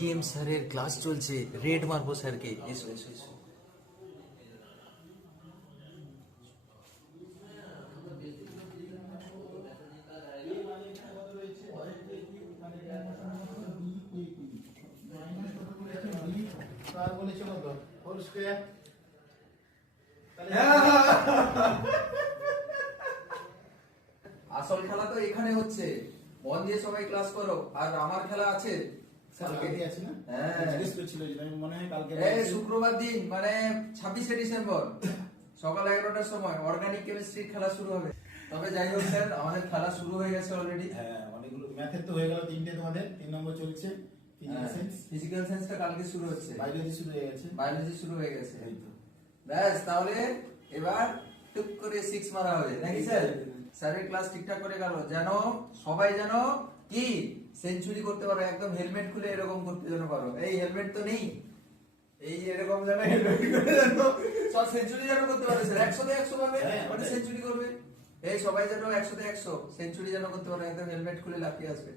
DM স্যারের class চলছে, red মারবো স্যারকে। এসো এসো এসো। আসল খেলা তো এখানে হচ্ছে, মন দিয়ে সবাই ক্লাস করো। আর আমার খেলা আছে শুক্রবার দিন, মানে 26শে ডিসেম্বর সকাল 11টার সময় অর্গানিক কেমিস্ট্রি খেলা শুরু হবে। তবে যাই হোক স্যার, আমাদের খেলা শুরু হয়ে গেছে অলরেডি। হ্যাঁ, অনেকগুলো ম্যাথের তো হয়ে গেল 3টে, তোমাদের 3 নম্বর চলছে। ফিজিক্যাল সায়েন্সটা কালকে শুরু হচ্ছে। বায়োলজি শুরু হয়ে গেছে। বায়োলজি শুরু হয়ে গেছে। এই তো ব্যাস, তাহলে এবার টুক করে 6 মারা হবে নাকি স্যার? স্যারের ক্লাস ঠিকঠাক করে গেল, যেন সবাই যেন কি সেঞ্চুরি করতে পারো। একদম হেলমেট খুলে এরকম করতে যেন পারো। এই হেলমেট তো নেই, এই এরকম যেন হেলমেট খুলে যেন সব সেঞ্চুরি যেন করতে পারো স্যার। 100-তে 100 পাবে, মানে সেঞ্চুরি করবে। এই সবাই যেন 100-তে 100 সেঞ্চুরি যেন করতে পারো, একদম হেলমেট খুলে লাফিয়ে আসবে।